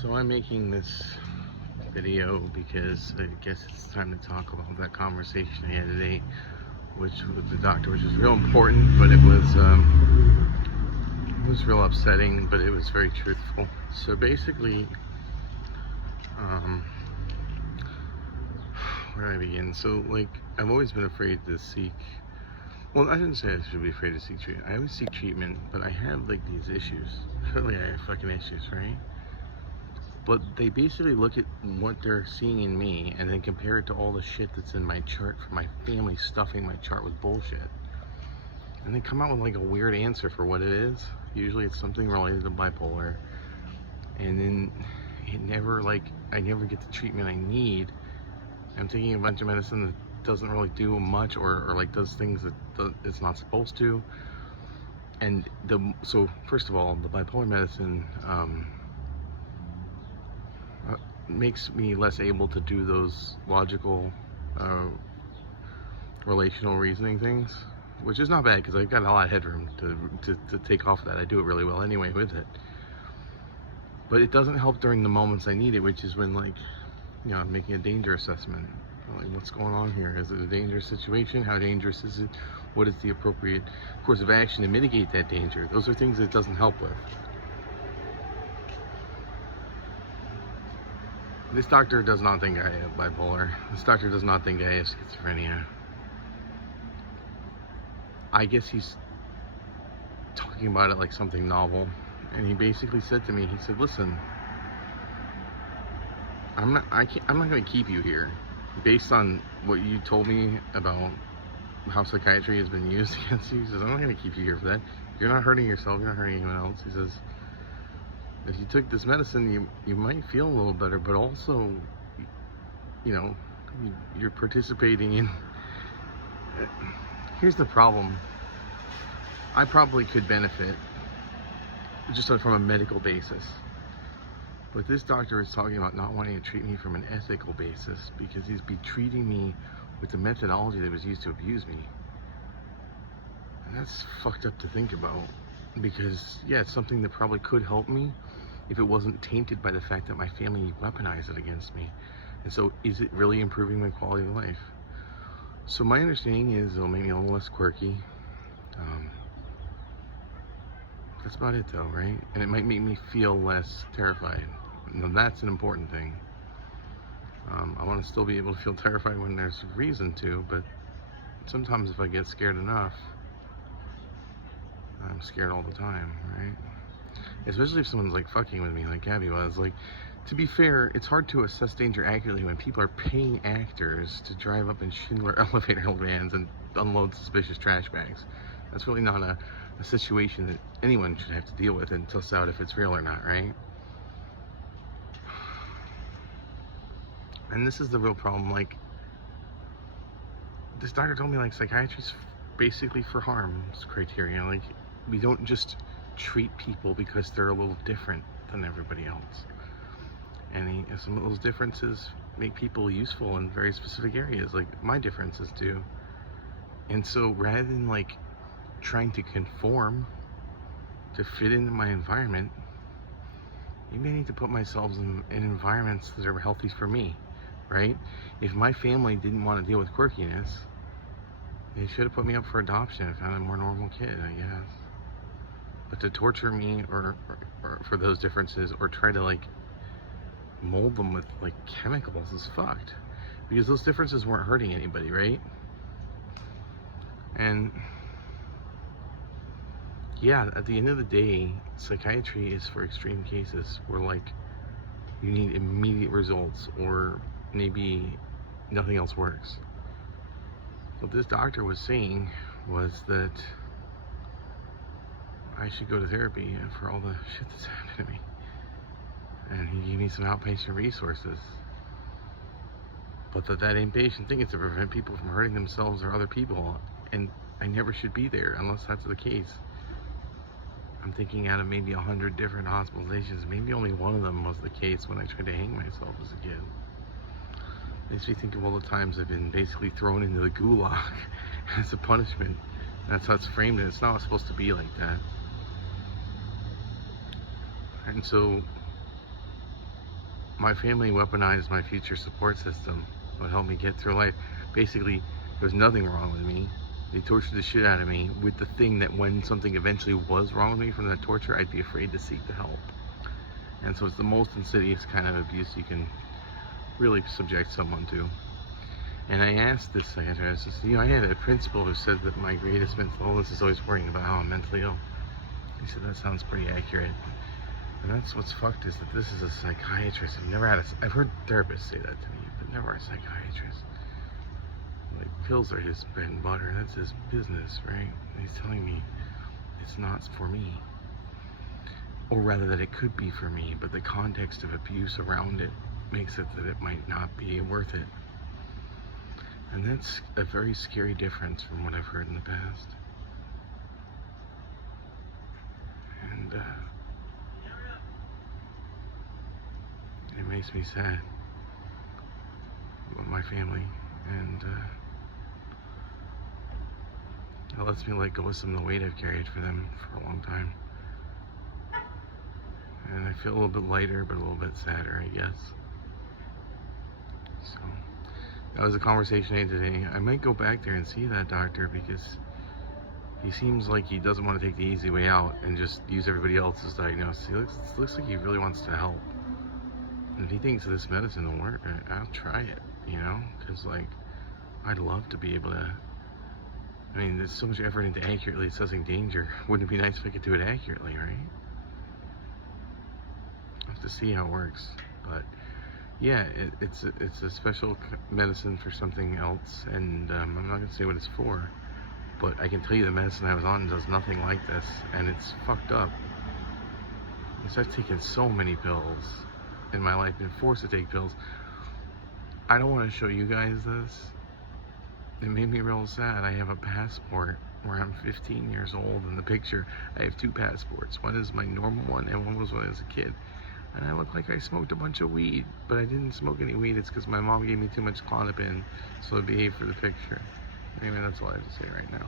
So I'm making this video because I guess it's time to talk about that conversation I had today, which with the doctor, which was real important, but it was real upsetting, but it was very truthful. So basically, where do I begin? So like, I've always been afraid to seek. Well, I didn't say I should be afraid to seek treatment. I always seek treatment, but I have like these issues. Clearly, I have fucking issues, right? But they basically look at what they're seeing in me and then compare it to all the shit that's in my chart for my family stuffing my chart with bullshit. And they come out with like a weird answer for what it is. Usually it's something related to bipolar. And then it never, like, I never get the treatment I need. I'm taking a bunch of medicine that doesn't really do much or like does things that it's not supposed to. And so first of all, the bipolar medicine, makes me less able to do those logical, relational reasoning things, which is not bad because I've got a lot of headroom to take off of that. I do it really well anyway with it. But it doesn't help during the moments I need it, which is when, like, you know, I'm making a danger assessment. Like, what's going on here? Is it a dangerous situation? How dangerous is it? What is the appropriate course of action to mitigate that danger? Those are things it doesn't help with. This doctor does not think I have bipolar. This doctor does not think I have schizophrenia. I guess he's talking about it like something novel. And he basically said to me, he said, listen, I'm not going to keep you here based on what you told me about how psychiatry has been used against you. He says, I'm not going to keep you here for that. You're not hurting yourself. You're not hurting anyone else. He says, if you took this medicine, you might feel a little better, but also, you know, you're participating in. Here's the problem. I probably could benefit just from a medical basis, but this doctor is talking about not wanting to treat me from an ethical basis because he's be treating me with the methodology that was used to abuse me. And that's fucked up to think about, because yeah, it's something that probably could help me if it wasn't tainted by the fact that my family weaponized it against me. And so is it really improving my quality of life? So my understanding is it'll make me a little less quirky. That's about it though, right? And it might make me feel less terrified. Now that's an important thing. I want to still be able to feel terrified when there's reason to, but sometimes if I get scared enough, I'm scared all the time, right? Especially if someone's like fucking with me like Gabby was. Like, to be fair, it's hard to assess danger accurately when people are paying actors to drive up in Schindler elevator vans and unload suspicious trash bags. That's really not a situation that anyone should have to deal with and suss out if it's real or not, right? And this is the real problem. Like, this doctor told me, like, psychiatry's basically for harm's criteria. Like, we don't just treat people because they're a little different than everybody else. And some of those differences make people useful in very specific areas, like my differences do. And so rather than like trying to conform to fit into my environment, maybe I need to put myself in environments that are healthy for me, right? If my family didn't want to deal with quirkiness, they should have put me up for adoption and found a more normal kid, I guess. But to torture me or for those differences, or try to like mold them with like chemicals, is fucked. Because those differences weren't hurting anybody, right? And yeah, at the end of the day, psychiatry is for extreme cases where like you need immediate results or maybe nothing else works. What this doctor was saying was that I should go to therapy for all the shit that's happened to me. And he gave me some outpatient resources. But that inpatient thing is to prevent people from hurting themselves or other people. And I never should be there unless that's the case. I'm thinking out of maybe 100 different hospitalizations, maybe only one of them was the case when I tried to hang myself as a kid. Makes me think of all the times I've been basically thrown into the gulag as a punishment. That's how it's framed, and it's not supposed to be like that. And so my family weaponized my future support system. What helped me get through life. Basically, there was nothing wrong with me. They tortured the shit out of me with the thing that when something eventually was wrong with me from that torture, I'd be afraid to seek the help. And so it's the most insidious kind of abuse you can really subject someone to. And I asked this psychiatrist, I had a principal who said that my greatest mental illness is always worrying about how I'm mentally ill. He said, that sounds pretty accurate. And that's what's fucked, is that this is a psychiatrist. I've heard therapists say that to me, but never a psychiatrist. Like, pills are his bread and butter. That's his business, right? And he's telling me it's not for me. Or rather that it could be for me, but the context of abuse around it makes it that it might not be worth it. And that's a very scary difference from what I've heard in the past. And it makes me sad about my family, and it lets me let go of some of the weight I've carried for them for a long time. And I feel a little bit lighter, but a little bit sadder, I guess. So that was a conversation I had today. I might go back there and see that doctor, because he seems like he doesn't want to take the easy way out and just use everybody else's diagnosis. He looks like he really wants to help. And if he thinks this medicine will work, I'll try it, because, like, I'd love to be able to. I mean, there's so much effort into accurately assessing danger. Wouldn't it be nice if I could do it accurately, right? I'll have to see how it works. But yeah, it's a special medicine for something else, and I'm not going to say what it's for, but I can tell you the medicine I was on does nothing like this, and it's fucked up. Because I've taken so many pills in my life, been forced to take pills. I don't want to show you guys this. It made me real sad. I have a passport where I'm 15 years old. In the picture, I have 2 passports. One is my normal one, and one was when I was a kid. And I look like I smoked a bunch of weed, but I didn't smoke any weed. It's because my mom gave me too much Klonopin, so I behaved for the picture. Anyway, that's all I have to say right now.